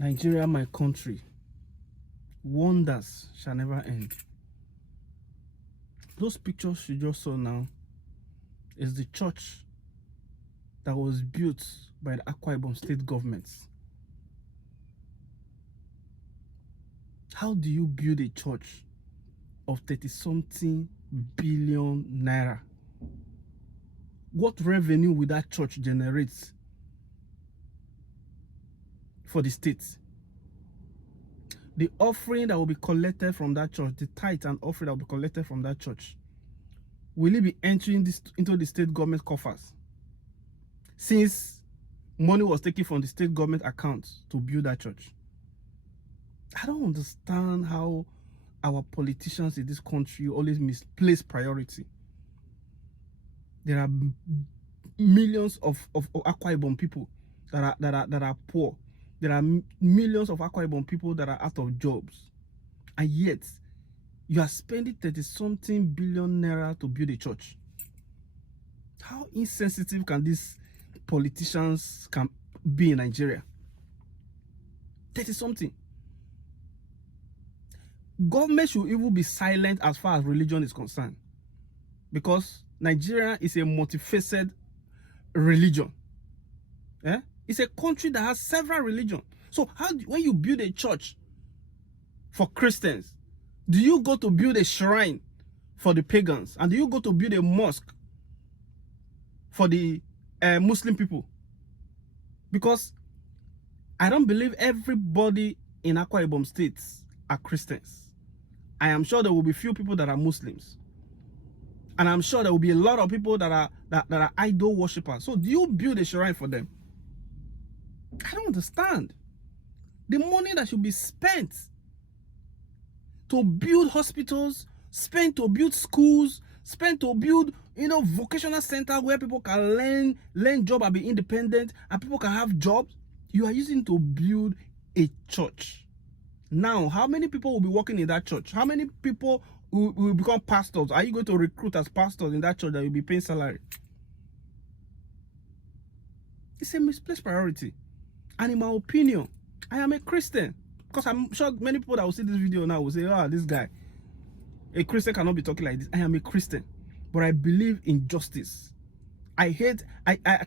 Nigeria, my country, wonders shall never end. Those pictures you just saw now is the church that was built by the Akwa Ibom state government. How do you build a church of 30-something billion naira? What revenue will that church generate for the state? The offering that will be collected from that church, the tithe and offering that will be collected from that church, will it be entering into the state government coffers? Since money was taken from the state government accounts to build that church. I don't understand how our politicians in this country always misplace priority. There are millions of Akwa Ibom people that are poor. There are millions of Akwa Ibom people that are out of jobs. And yet, you are spending 30-something billion naira to build a church. How insensitive can these politicians be in Nigeria? 30-something. Government should even be silent as far as religion is concerned. Because Nigeria is a multifaceted religion. Yeah? It's a country that has several religions. So when you build a church for Christians, do you go to build a shrine for the pagans? And do you go to build a mosque for the Muslim people? Because I don't believe everybody in Akwa Ibom states are Christians. I am sure there will be few people that are Muslims. And I'm sure there will be a lot of people that are idol worshippers. So do you build a shrine for them? I don't understand. The money that should be spent to build hospitals, spent to build schools, spent to build, vocational centers where people can learn job and be independent and people can have jobs, you are using to build a church. Now, how many people will be working in that church? How many people will become pastors? Are you going to recruit as pastors in that church that will be paying salary? It's a misplaced priority. And in my opinion, I am a Christian. Because I'm sure many people that will see this video now will say, this guy, a Christian cannot be talking like this. I am a Christian. But I believe in justice. I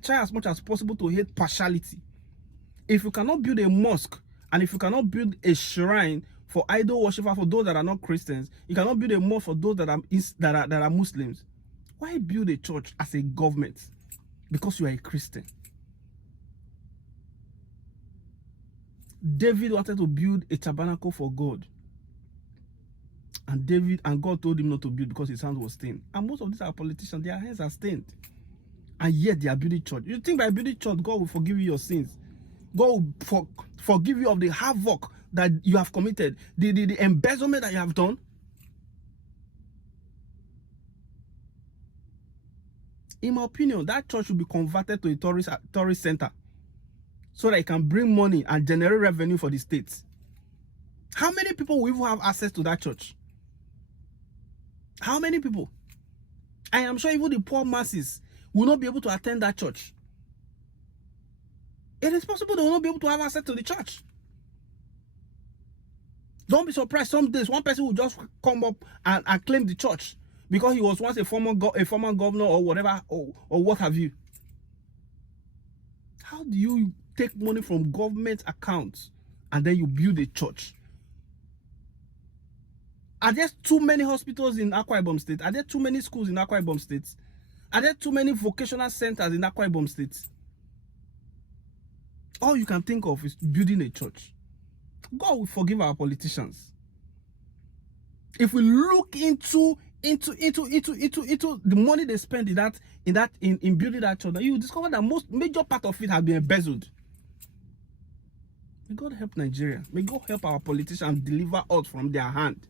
try as much as possible to hate partiality. If you cannot build a mosque, and if you cannot build a shrine for idol worshippers, for those that are not Christians, you cannot build a mosque for those that are Muslims. Why build a church as a government? Because you are a Christian. David wanted to build a tabernacle for God. And God told him not to build because his hands were stained. And most of these are politicians, their hands are stained. And yet they are building church. You think by building church, God will forgive you your sins? God will forgive you of the havoc that you have committed, the embezzlement that you have done? In my opinion, that church should be converted to a tourist center so that it can bring money and generate revenue for the state. How many people will even have access to that church? How many people? I am sure even the poor masses will not be able to attend that church. It is possible they will not be able to have access to the church. Don't be surprised some days one person will just come up and claim the church because he was once a former governor or whatever, or what have you. How do you take money from government accounts and then you build a church? Are there too many hospitals in Akwa Ibom State? Are there too many schools in Akwa Ibom State? Are there too many vocational centers in Akwa Ibom State? All you can think of is building a church. God will forgive our politicians. If we look into the money they spend in building that church, you will discover that major part of it has been embezzled. May God help Nigeria. May God help our politicians deliver us from their hand.